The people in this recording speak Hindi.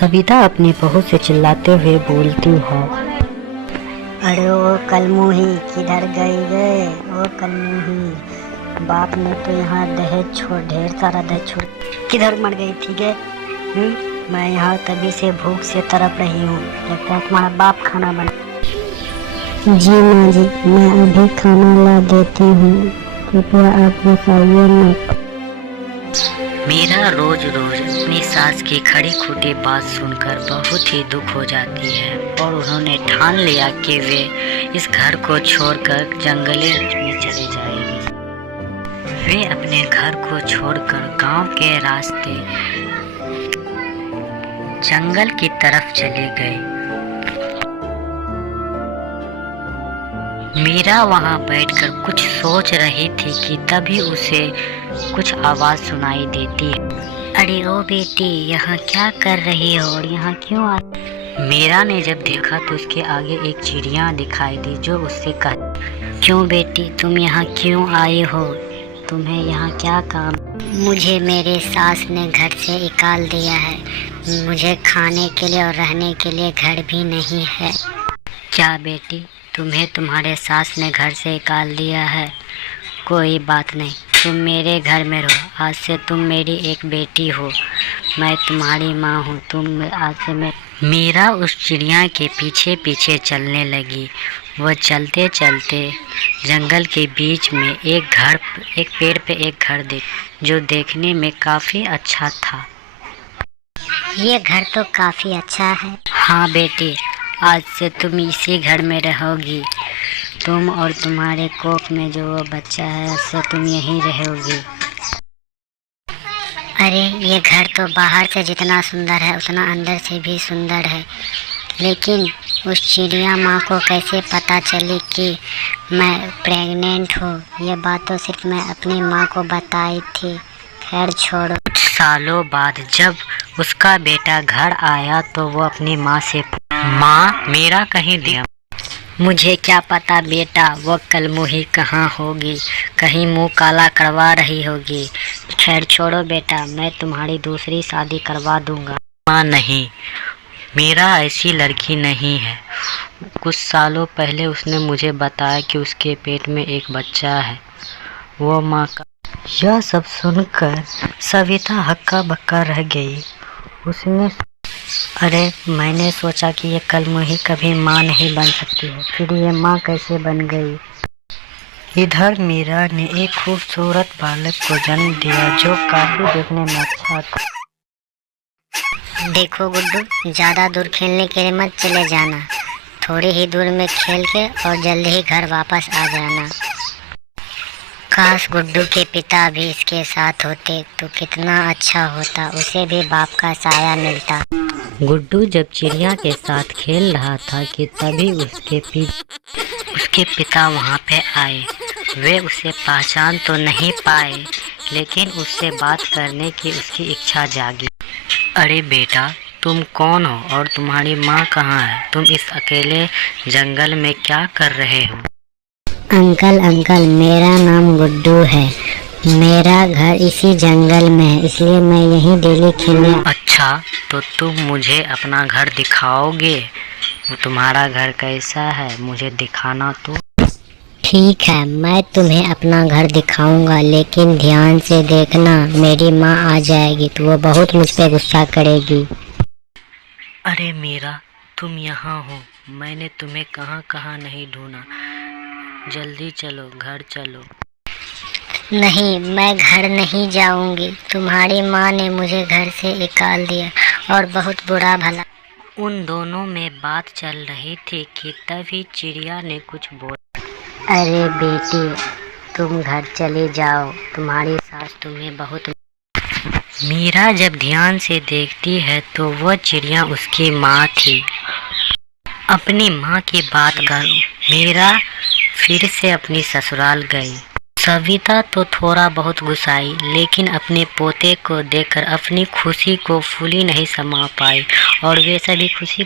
सविता अपनी बहू से चिल्लाते हुए बोलती है। अरे ओ कलमुही किधर गए ओ कलमुही, बाप ने तो यहाँ दहेज छोड़, ढेर सारा दहेज छोड़ किधर मर गई थी गे? मैं यहाँ तभी से भूख से तड़प रही हूँ, लगता है तुम्हारा बाप खाना बना। जी माँ जी, मैं अभी खाना ला देती हूँ, कृपया आप बताइए ना। मीरा रोज रोज अपनी सास की खड़ी खोटी बात सुनकर बहुत ही दुख हो जाती है और उन्होंने ठान लिया कि वे इस घर को छोड़कर जंगले में चले जाएंगे। वे अपने घर को छोड़कर गांव के रास्ते जंगल की तरफ चले गए। मीरा वहां बैठकर कुछ सोच रही थी कि तभी उसे कुछ आवाज सुनाई देती है। अरे ओ बेटी, यहाँ क्या कर रही हो और यहाँ क्यों आ? मीरा ने जब देखा तो उसके आगे एक चिड़िया दिखाई दी जो उससे कहा, क्यों बेटी, तुम यहाँ क्यों आई हो? तुम्हें यहाँ क्या काम? मुझे मेरे सास ने घर से निकाल दिया है, मुझे खाने के लिए और रहने के लिए घर भी नहीं है। क्या बेटी, तुम्हें तुम्हारे सास ने घर से निकाल दिया है? कोई बात नहीं, तुम मेरे घर में रहो। आज से तुम मेरी एक बेटी हो, मैं तुम्हारी माँ हूँ। तुम आज से मैं। मीरा उस चिड़िया के पीछे पीछे चलने लगी। वह चलते चलते जंगल के बीच में एक पेड़ पे एक घर जो देखने में काफ़ी अच्छा था। ये घर तो काफ़ी अच्छा है। हाँ बेटी, आज से तुम इसी घर में रहोगी। तुम और तुम्हारे कोख में जो वो बच्चा है, उससे तुम यहीं रहोगी। अरे ये घर तो बाहर से जितना सुंदर है उतना अंदर से भी सुंदर है, लेकिन उस चिड़िया माँ को कैसे पता चली कि मैं प्रेग्नेंट हूँ? ये बात तो सिर्फ मैं अपनी माँ को बताई थी। खैर छोड़ो। कुछ सालों बाद जब उसका बेटा घर आया तो वो अपनी माँ से, माँ मेरा कहीं दिया। मुझे क्या पता बेटा, वो कलमुही कहाँ होगी, कहीं मुंह काला करवा रही होगी। खैर छोड़ो बेटा, मैं तुम्हारी दूसरी शादी करवा दूंगा। माँ नहीं, मेरा ऐसी लड़की नहीं है। कुछ सालों पहले उसने मुझे बताया कि उसके पेट में एक बच्चा है, वो माँ का। यह सब सुनकर सविता हक्का बक्का रह गई। उसने अरे मैंने सोचा कि ये कलमुही कभी माँ नहीं बन सकती है, फिर ये माँ कैसे बन गई। इधर मीरा ने एक खूबसूरत बालक को जन्म दिया जो काफी देखने में अच्छा था। देखो गुड्डू, ज़्यादा दूर खेलने के लिए मत चले जाना, थोड़ी ही दूर में खेल के और जल्दी ही घर वापस आ जाना। काश गुड्डू के पिता भी इसके साथ होते तो कितना अच्छा होता, उसे भी बाप का साया मिलता। गुड्डू जब चिड़िया के साथ खेल रहा था कि तभी उसके पिता वहाँ पे आए। वे उसे पहचान तो नहीं पाए, लेकिन उससे बात करने की उसकी इच्छा जागी। अरे बेटा, तुम कौन हो और तुम्हारी माँ कहाँ है? तुम इस अकेले जंगल में क्या कर रहे हो? अंकल, मेरा नाम गुड्डू है, मेरा घर इसी जंगल में है, इसलिए मैं यहीं डेली खेलने। अच्छा, तो तुम मुझे अपना घर दिखाओगे? तुम्हारा घर कैसा है, मुझे दिखाना तो। ठीक है, मैं तुम्हें अपना घर दिखाऊंगा, लेकिन ध्यान से देखना, मेरी माँ आ जाएगी तो वो बहुत मुझ पे गुस्सा करेगी। अरे मीरा, तुम यहाँ हो, मैंने तुम्हें कहाँ कहाँ नहीं ढूंढा। जल्दी चलो, घर चलो। नहीं, मैं घर नहीं जाऊंगी, तुम्हारी माँ ने मुझे घर से निकाल दिया और बहुत बुरा भला। उन दोनों में बात चल रही थी कि तभी चिड़िया ने कुछ बोला। अरे बेटी, तुम घर चले जाओ, तुम्हारी सास तुम्हें बहुत। मीरा जब ध्यान से देखती है तो वह चिड़िया उसकी माँ थी। अपनी माँ की बात कर मीरा फिर से अपनी ससुराल गई। सविता तो थोड़ा बहुत गुस्साई, लेकिन अपने पोते को देखकर अपनी खुशी को फूली नहीं समा पाई और वे सभी खुशी